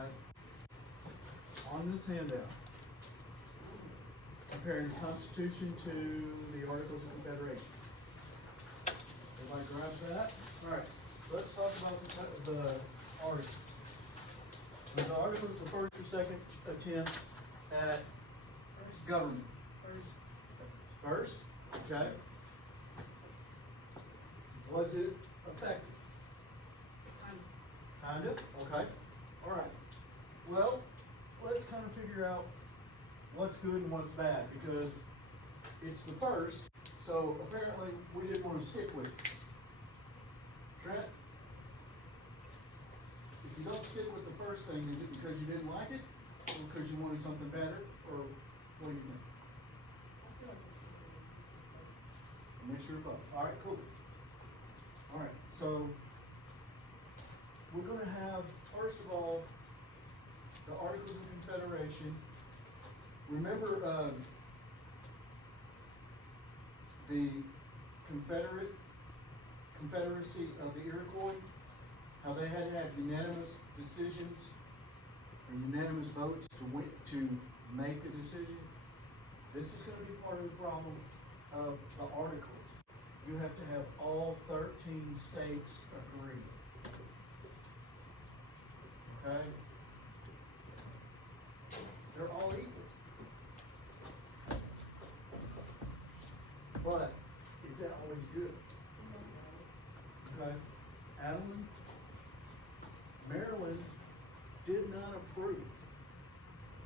guys, on this handout, it's comparing the Constitution to the Articles of Confederation. Everybody grab that? All right, let's talk about the Articles. The Articles, the first or second attempt at government. First, okay. Was it effective? Kind of, okay. All right. Well, let's kind of figure out what's good and what's bad, because it's the first, so apparently we didn't want to stick with it. Trent? If you don't stick with the first thing, is it because you didn't like it, or because you wanted something better, or what do you think? A mixture of both. All right, cool. All right, so we're going to have, first of all, the Articles of Confederation. Remember the Confederacy of the Iroquois, how they had to have unanimous decisions or unanimous votes to make a decision? This is going to be part of the problem of the Articles. You have to have all 13 states agree. Okay? They're all equal. But is that always good? Okay? Adeline, Maryland did not approve.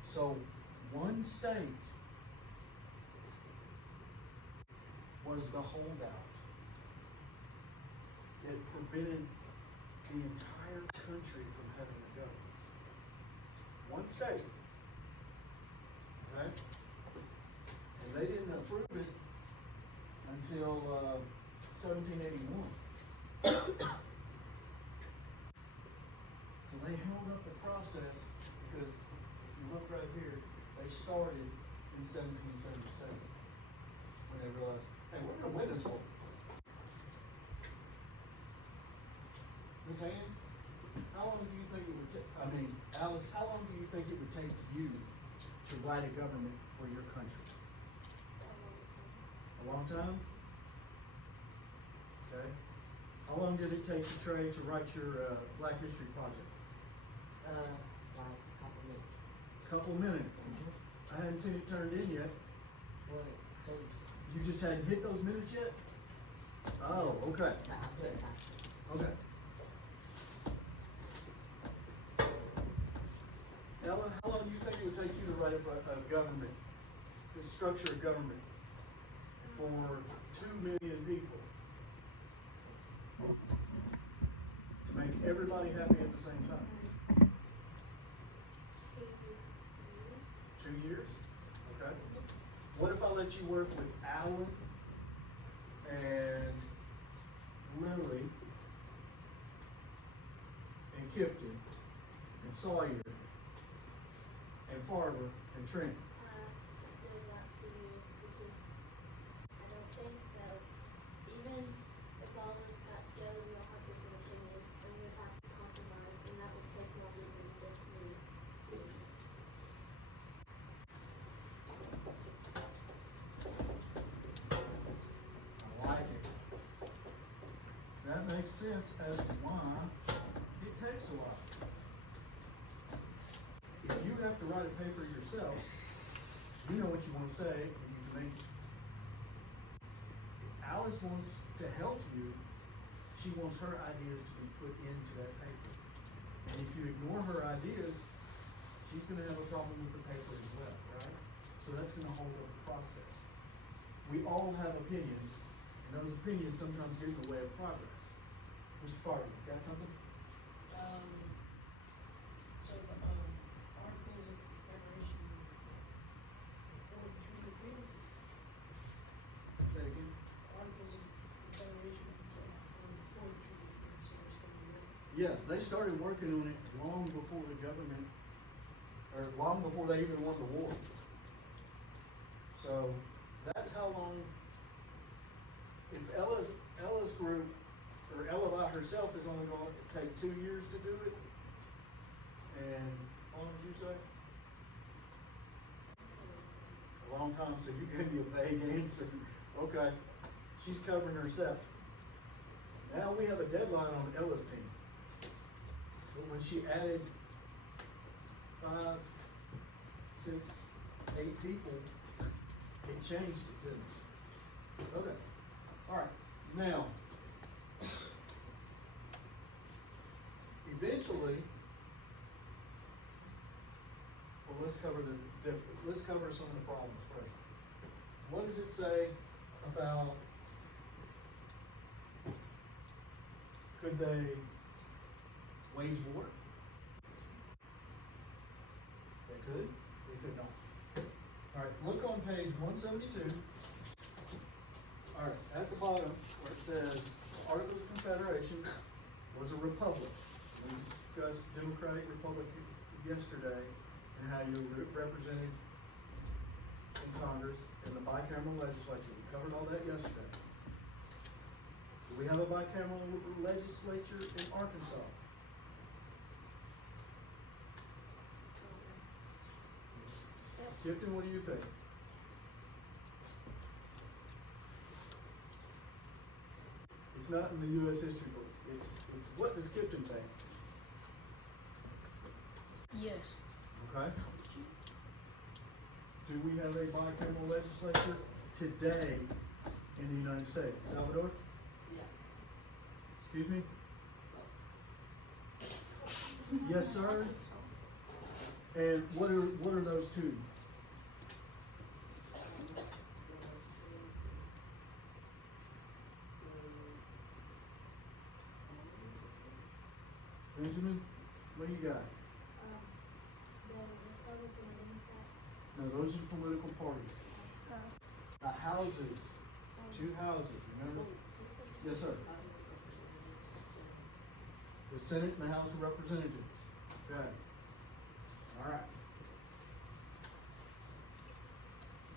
So one state was the holdout. It prevented the entire country from having a government. One state. Okay? And they didn't approve it until 1781. So they held up the process because if you look right here, they started in 1777 when they realized, hey, we're going to win this war. Miss Ann, how long do you think it would take, Alice, how long do you think it would take you to write a government for your country? A long time? Okay. How long did it take you, Trey, to write your Black History Project? Like a couple minutes. Couple minutes. I hadn't seen it turned in yet. Well, so You just hadn't hit those minutes yet? Oh, okay. I put it fast. Okay. Ellen, how long do you think it would take you to write a government, to structure a government for 2 million people? To make everybody happy at the same time? 2 years? Okay. What if I let you work with Allen and Lily and Kipton and Sawyer and Farber and Trent? Still not 2 years because I don't think that even if all of us got together, we all have different opinions and we would have to compromise, and that would take longer than just me. I like it. That makes sense as to why it takes a while. If you have to write a paper yourself, you know what you want to say and you can make it. If Alice wants to help you, she wants her ideas to be put into that paper. And if you ignore her ideas, she's going to have a problem with the paper as well, right? So that's going to hold up the process. We all have opinions, and those opinions sometimes get in the way of progress. Mr. Farley, got something? So the Articles of Confederation were 43 agreements. Say it again. Articles of Confederation were 43 agreements, so they're still working. Yeah, they started working on it long before the government, or long before they even won the war. So that's how long. If Ella's group, or Ella by herself, is only going to take 2 years to do it, And how long did you say? A long time, so you gave me a vague answer. Okay, she's covering herself. Now we have a deadline on Ella's team. But when she added 5, 6, 8 people, it changed it, didn't it? Okay, alright, now, eventually, well, let's cover some of the problems first. What does it say about, could they wage war? They could not. Alright, look on page 172. Alright, at the bottom where it says Articles of Confederation was a republic. We discussed Democratic Republic yesterday and how you were represented in Congress and the bicameral legislature. We covered all that yesterday. Do we have a bicameral legislature in Arkansas? Tipton, what do you think? It's not in the U.S. history book. It's what does Tipton think? Yes. Okay. Do we have a bicameral legislature today in the United States? Salvador? Yeah. Excuse me? Yes, sir. And what are those two? Benjamin, what do you got? The Republican Democrat. No, those are political parties. The houses, 2 houses, remember? Yes, sir. The Senate and the House of Representatives. Okay. All right.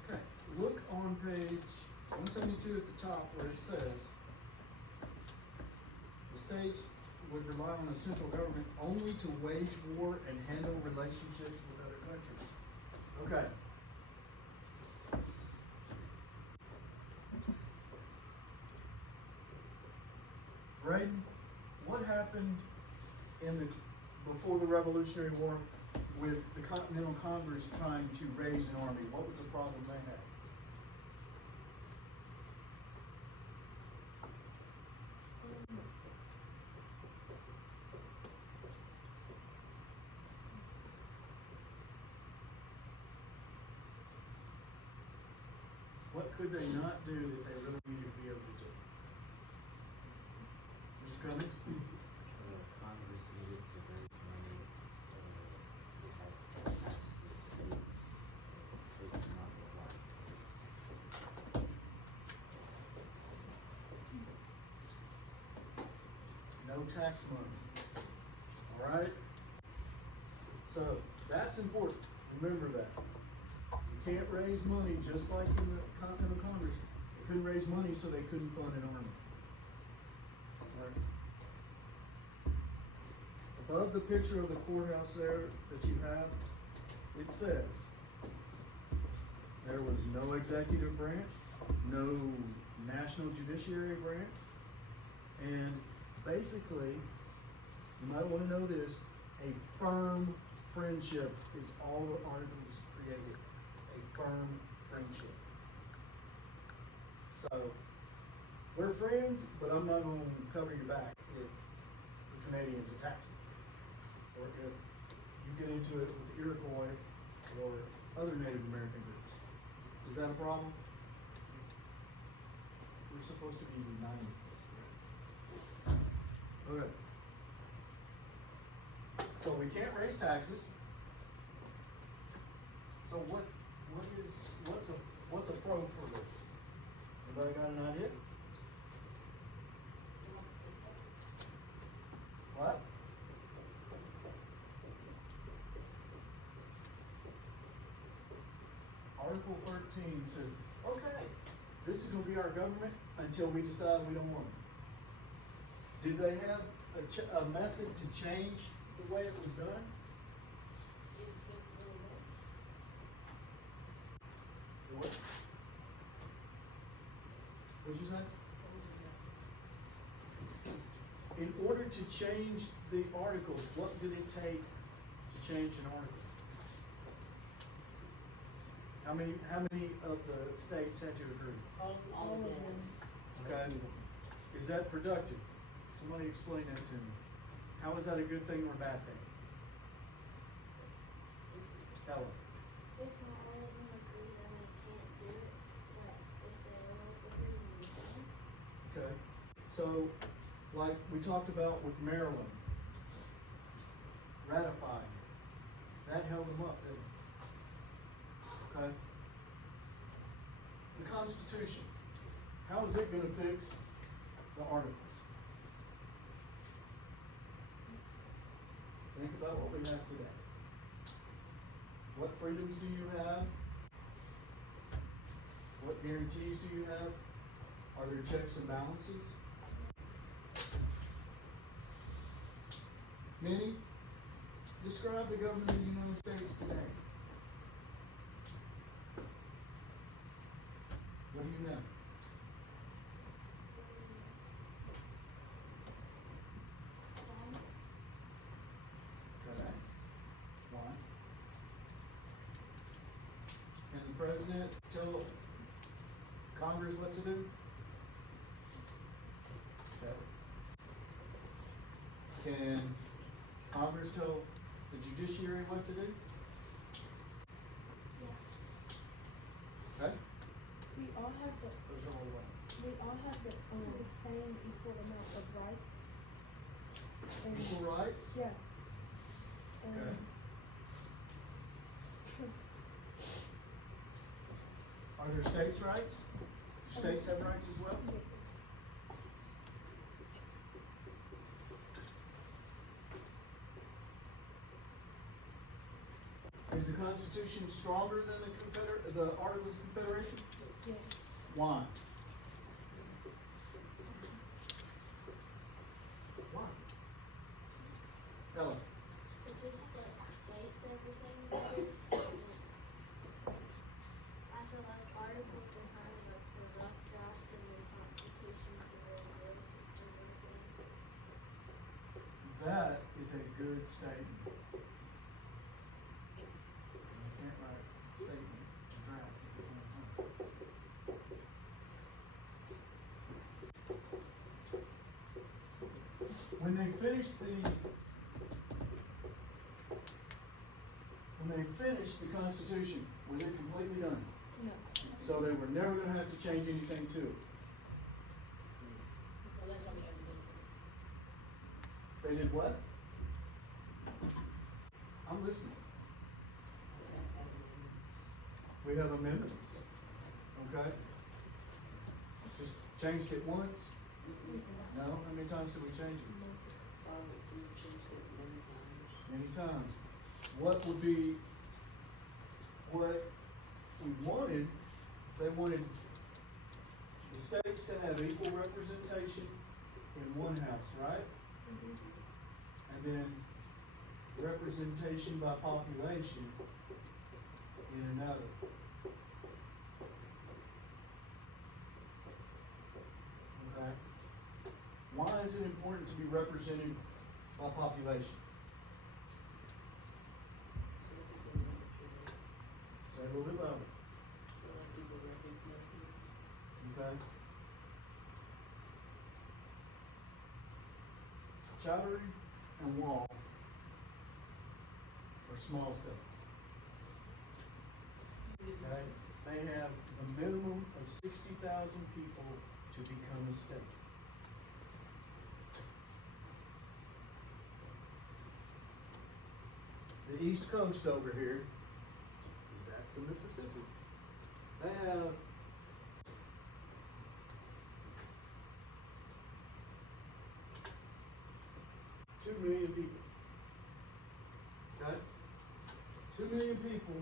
Okay. Look on page 172 at the top where it says the states would rely on the central government only to wage war and handle relationships with other countries. Okay. Braden, what happened before the Revolutionary War with the Continental Congress trying to raise an army? What was the problem they had? What could they not do that they really needed to be able to do? Mr. Cummings? Congress needed to raise money, they had to tax the states not rely. No tax money. All right? So that's important. Remember that. You can't raise money just like in the Continental Congress. They couldn't raise money, so they couldn't fund an army. All right? Above the picture of the courthouse there that you have, it says there was no executive branch, no national judiciary branch, and basically, you might want to know this, a firm friendship is all the articles created. A firm friendship. So, we're friends, but I'm not going to cover your back if the Canadians attack you. Or if you get into it with the Iroquois or other Native American groups. Is that a problem? We're supposed to be united. Okay. So we can't raise taxes. So what's a pro for this? Anybody got an idea? What? Article 13 says, okay, this is going to be our government until we decide we don't want it. Did they have a method to change the way it was done? What? What'd you say? In order to change the articles, what did it take to change an article? How many of the states had to agree? All of them. Okay, is that productive? Somebody explain that to me. How is that a good thing or a bad thing? Ella? If not all of them agree, then they can't do it, but if they all agree, then they can. Okay, so, like we talked about with Maryland, ratifying, that held them up, didn't it? Okay? The Constitution, how is it gonna fix the articles? Think about what we have today. What freedoms do you have? What guarantees do you have? Are there checks and balances? Minnie, describe the government of the United States today. What do you know? Okay. Why? Can the president tell Congress what to do? Okay. Can Congress tell the judiciary what to do? Yeah. Okay? We all have the, Those are all the way. we all have the, same equal amount of rights. And, Equal rights? yeah. Okay. Are there states' rights? Do states have rights as well? Is the Constitution stronger than the Articles of Confederation? Yes. Why? Why? Ella? It just states everything there, and I feel like articles are kind of like the rough draft and the Constitution's the real deal, in my opinion. That is a good statement. You can't write statement and draft at the same time. When they finished the Constitution, was it completely done? No. So they were never gonna have to change anything to it. Well, that's why we have amendments. They did what? I'm listening. We have amendments. We have amendments. Okay? Just changed it once? No? How many times did we change it? We changed it many times. Many times. What would be, what we wanted, they wanted the states to have equal representation in one house, right? And then representation by population in another. Okay? Why is it important to be represented by population? So Say that people know what you're doing. a little bit louder. So that people recognize you. Okay? Chowdhury and Wall are small states. Okay? They have a minimum of 60,000 people to become a state. The East Coast over here, that's the Mississippi. They have two million people. Okay? 2 million people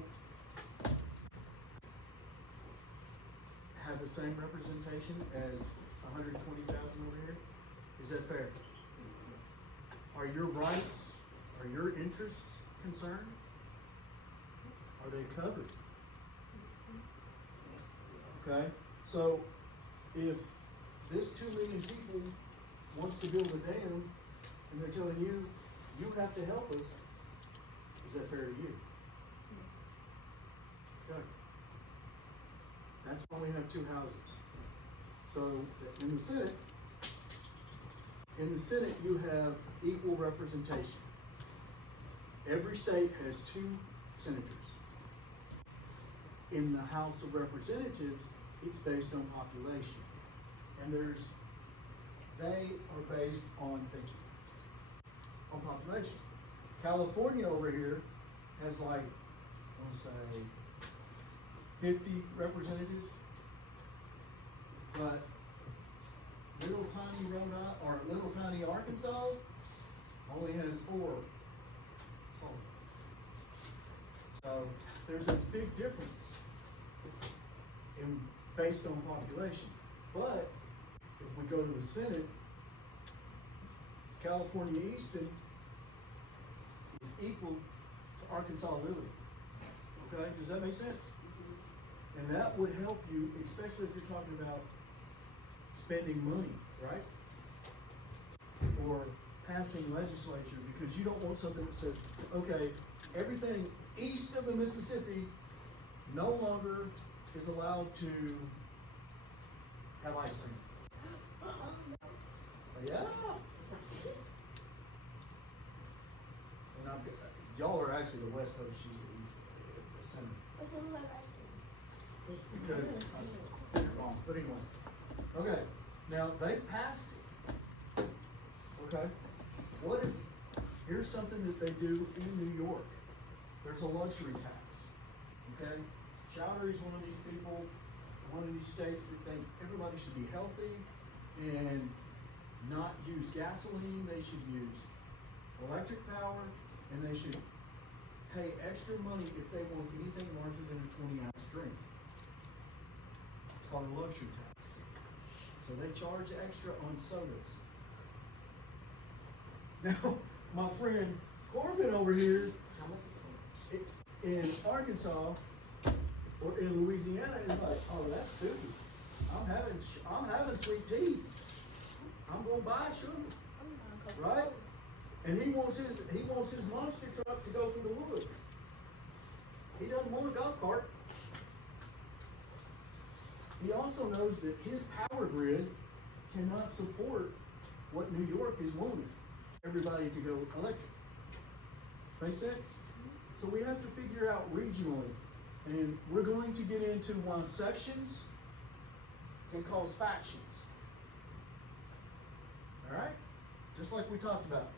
have the same representation as 120,000 over here. Is that fair? Are your rights, are your interests concerned? Are they covered? Okay, so if this 2 million people wants to build a dam, and they're telling you, you have to help us, is that fair to you? Okay. That's why we have 2 houses. So, in the Senate, you have equal representation. Every state has 2 senators. In the House of Representatives, it's based on population. And they are based on, on population. California over here has like, I want to say, 50 representatives. But little tiny Arkansas only has 4. So there's a big difference based on population. But if we go to the Senate, California Easton is equal to Arkansas Lily. Okay, does that make sense? And that would help you, especially if you're talking about spending money, right? Or passing legislature, because you don't want something that says, okay, everything east of the Mississippi no longer is allowed to have ice cream. Yeah. And y'all are actually the West Coast, she's the East, the Center. What's all about ice cream? Because I was wrong, but anyways. Okay, now they passed it. Okay, what if, here's something that they do in New York. There's a luxury tax, okay? Chowdhury is one of these people, one of these states that think everybody should be healthy and not use gasoline. They should use electric power, and they should pay extra money if they want anything larger than a 20-ounce drink. It's called a luxury tax. So they charge extra on sodas. Now, my friend Corbin over here How much is it? in Arkansas or in Louisiana is like, oh, that's stupid. I'm having sweet tea. I'm gonna buy sugar, right? And he wants his monster truck to go through the woods. He doesn't want a golf cart. He also knows that his power grid cannot support what New York is wanting, everybody to go electric. Make sense? So we have to figure out regionally, and we're going to get into why sections can cause factions. All right? Just like we talked about.